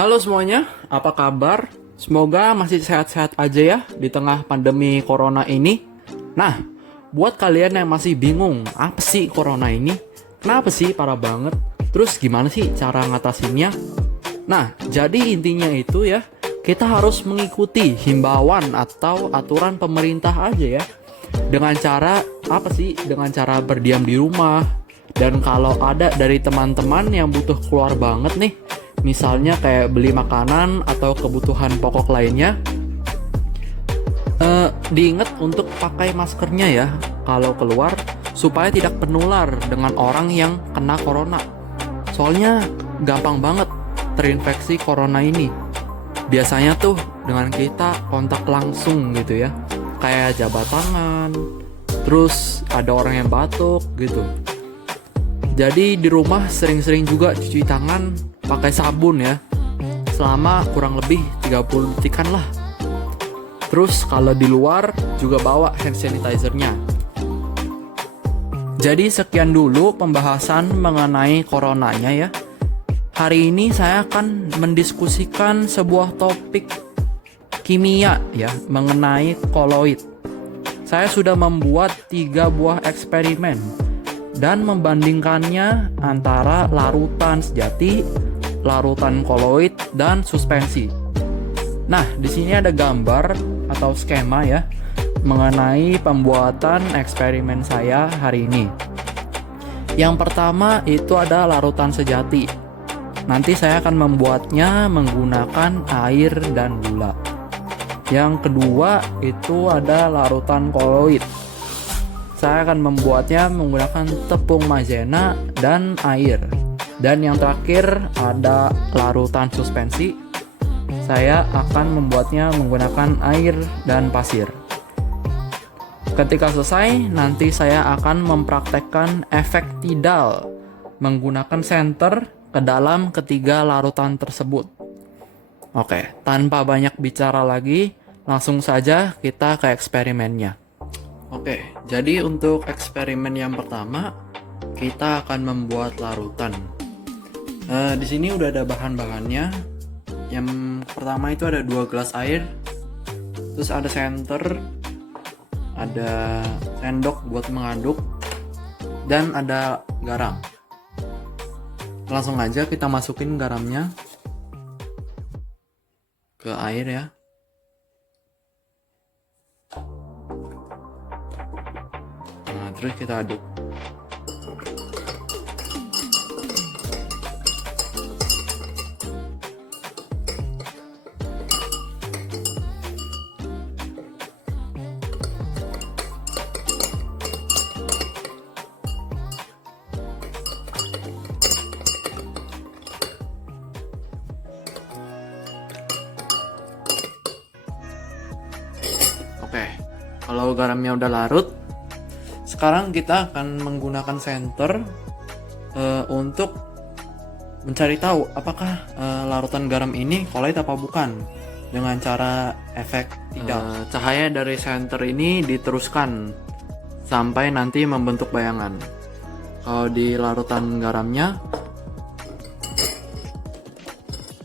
Halo semuanya, apa kabar? Semoga masih sehat-sehat aja ya di tengah pandemi corona ini. Nah, buat kalian yang masih bingung, apa sih corona ini? Kenapa sih parah banget? Terus gimana sih cara ngatasinnya? Nah, jadi intinya itu ya, kita harus mengikuti himbauan atau aturan pemerintah aja ya. Dengan cara apa sih? Dengan cara berdiam di rumah. Dan kalau ada dari teman-teman yang butuh keluar banget nih, misalnya kayak beli makanan atau kebutuhan pokok lainnya, diingat untuk pakai maskernya ya kalau keluar supaya tidak penular dengan orang yang kena corona. Soalnya gampang banget terinfeksi corona ini. Biasanya tuh dengan kita kontak langsung gitu ya, kayak jabat tangan, terus ada orang yang batuk gitu. Jadi di rumah sering-sering juga cuci tangan pakai sabun ya, selama kurang lebih 30 detikan lah. Terus kalau di luar juga bawa hand sanitizer-nya. Jadi sekian dulu pembahasan mengenai coronanya ya. Hari ini saya akan mendiskusikan sebuah topik kimia ya mengenai koloid. Saya sudah membuat 3 buah eksperimen dan membandingkannya antara larutan sejati, larutan koloid, dan suspensi. Nah, di sini ada gambar atau skema ya mengenai pembuatan eksperimen saya hari ini. Yang pertama itu ada larutan sejati. Nanti saya akan membuatnya menggunakan air dan gula. Yang kedua itu ada larutan koloid. Saya akan membuatnya menggunakan tepung maizena dan air. Dan yang terakhir ada larutan suspensi. Saya akan membuatnya menggunakan air dan pasir. Ketika selesai, nanti saya akan mempraktekkan efek tidal menggunakan senter ke dalam ketiga larutan tersebut. Oke, tanpa banyak bicara lagi, langsung saja kita ke eksperimennya. Oke, jadi untuk eksperimen yang pertama, kita akan membuat larutan. Di sini udah ada bahan-bahannya. Yang pertama itu ada 2 gelas air, terus ada senter, ada sendok buat mengaduk, dan ada garam. Langsung aja kita masukin garamnya ke air ya. Nah, terus kita aduk. Oke, kalau garamnya udah larut, sekarang kita akan menggunakan senter untuk mencari tahu apakah larutan garam ini koloid apa bukan dengan cara efek tidal. Cahaya dari senter ini diteruskan sampai nanti membentuk bayangan. Kalau di larutan garamnya,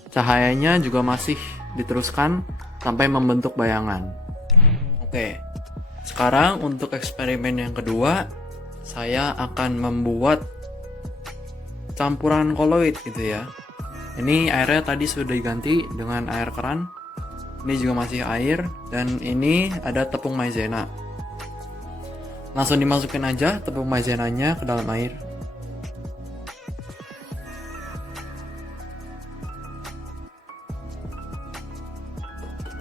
cahayanya juga masih diteruskan sampai membentuk bayangan. Oke, sekarang untuk eksperimen yang kedua, saya akan membuat campuran koloid gitu ya. Ini airnya tadi sudah diganti dengan air keran. Ini juga masih air, dan ini ada tepung maizena. Langsung dimasukin aja tepung maizenanya ke dalam air.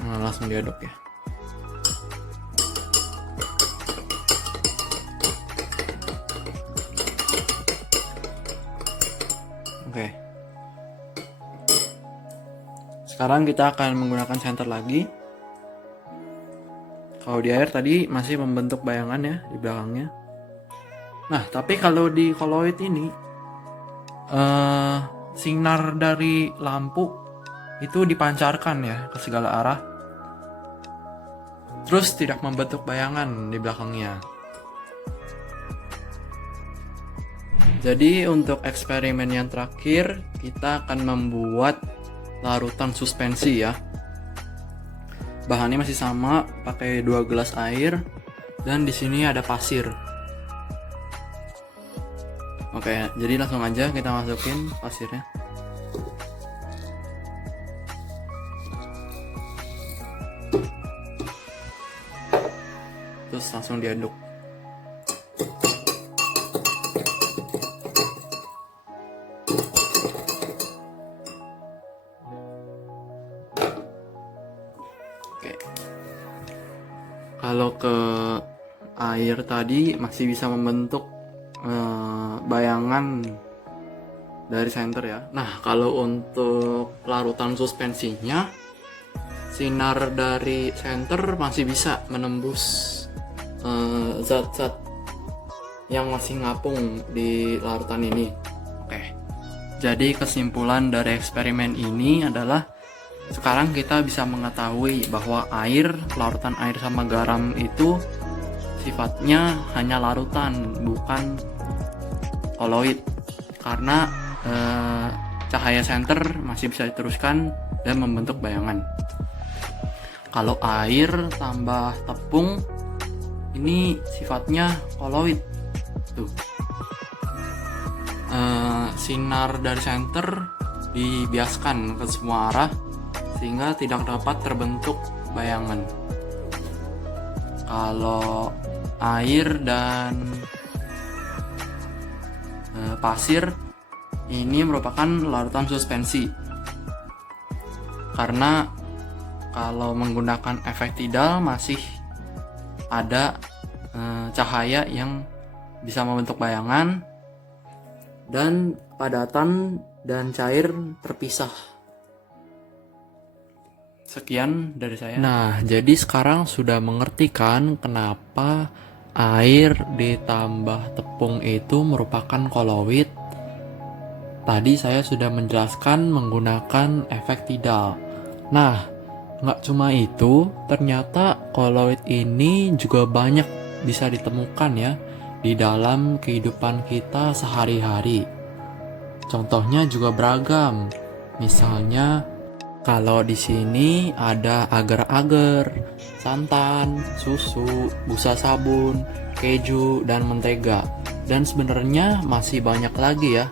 Nah, langsung diaduk ya. Oke. Sekarang kita akan menggunakan senter lagi. Kalau di air tadi masih membentuk bayangan ya di belakangnya. Nah, tapi kalau di koloid ini sinar dari lampu itu dipancarkan ya ke segala arah. Terus tidak membentuk bayangan di belakangnya. Jadi untuk eksperimen yang terakhir, kita akan membuat larutan suspensi ya. Bahannya masih sama, pakai 2 gelas air dan di sini ada pasir. Oke, jadi langsung aja kita masukin pasirnya. Terus langsung diaduk. Oke. Kalau ke air tadi masih bisa membentuk bayangan dari senter ya. Nah, kalau untuk larutan suspensinya, sinar dari senter masih bisa menembus zat-zat yang masih ngapung di larutan ini. Oke. Jadi kesimpulan dari eksperimen ini adalah sekarang kita bisa mengetahui bahwa larutan air sama garam itu sifatnya hanya larutan, bukan koloid. Karena cahaya senter masih bisa diteruskan dan membentuk bayangan. Kalau air tambah tepung, ini sifatnya koloid. Tuh. Sinar dari senter dibiaskan ke semua arah sehingga tidak dapat terbentuk bayangan. Kalau air dan pasir ini merupakan larutan suspensi. Karena kalau menggunakan efek tidal masih ada cahaya yang bisa membentuk bayangan dan padatan dan cair terpisah. Sekian dari saya. Nah, jadi sekarang sudah mengerti kan kenapa air ditambah tepung itu merupakan koloid. Tadi saya sudah menjelaskan menggunakan efek tidal. Nah, nggak cuma itu, ternyata koloid ini juga banyak bisa ditemukan ya di dalam kehidupan kita sehari-hari. Contohnya juga beragam. Misalnya kalau di sini ada agar-agar, santan, susu, busa sabun, keju, dan mentega. Dan sebenarnya masih banyak lagi ya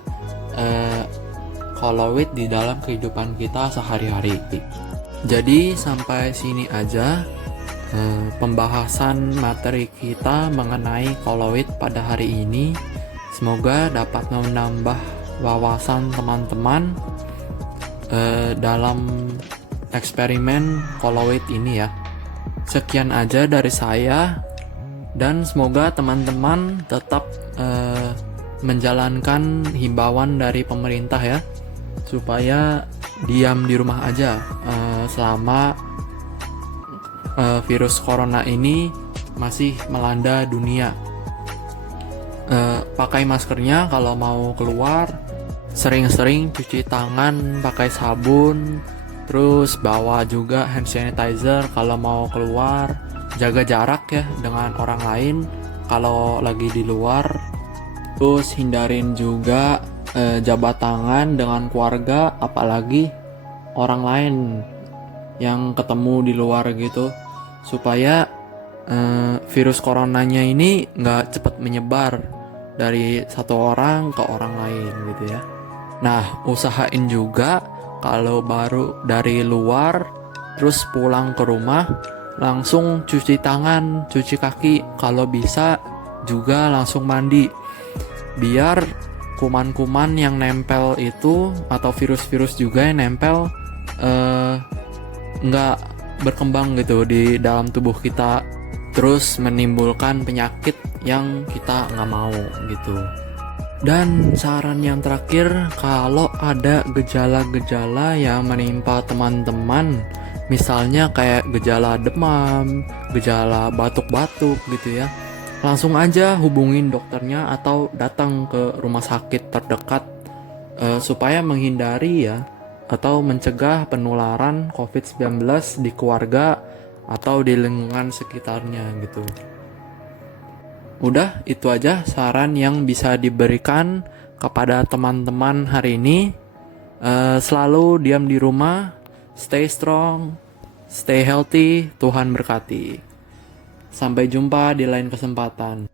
koloid di dalam kehidupan kita sehari-hari. Jadi sampai sini aja pembahasan materi kita mengenai koloid pada hari ini. Semoga dapat menambah wawasan teman-teman dalam eksperimen koloid ini ya. Sekian aja dari saya dan semoga teman-teman tetap menjalankan himbauan dari pemerintah ya, supaya diam di rumah aja selama virus corona ini masih melanda dunia. Pakai maskernya kalau mau keluar, sering-sering cuci tangan pakai sabun, terus bawa juga hand sanitizer kalau mau keluar, jaga jarak ya dengan orang lain kalau lagi di luar, terus hindarin juga jabat tangan dengan keluarga, apalagi orang lain yang ketemu di luar gitu, supaya virus coronanya ini nggak cepat menyebar dari satu orang ke orang lain gitu ya. Nah, usahain juga kalau baru dari luar terus pulang ke rumah langsung cuci tangan, cuci kaki, kalau bisa juga langsung mandi, biar kuman-kuman yang nempel itu atau virus-virus juga yang nempel nggak berkembang gitu di dalam tubuh kita, terus menimbulkan penyakit yang kita nggak mau gitu. Dan saran yang terakhir, kalau ada gejala-gejala yang menimpa teman-teman, misalnya kayak gejala demam, gejala batuk-batuk gitu ya, langsung aja hubungin dokternya atau datang ke rumah sakit terdekat supaya menghindari ya atau mencegah penularan COVID-19 di keluarga atau di lingkungan sekitarnya gitu. Udah, itu aja saran yang bisa diberikan kepada teman-teman hari ini. Selalu diam di rumah, stay strong, stay healthy, Tuhan berkati. Sampai jumpa di lain kesempatan.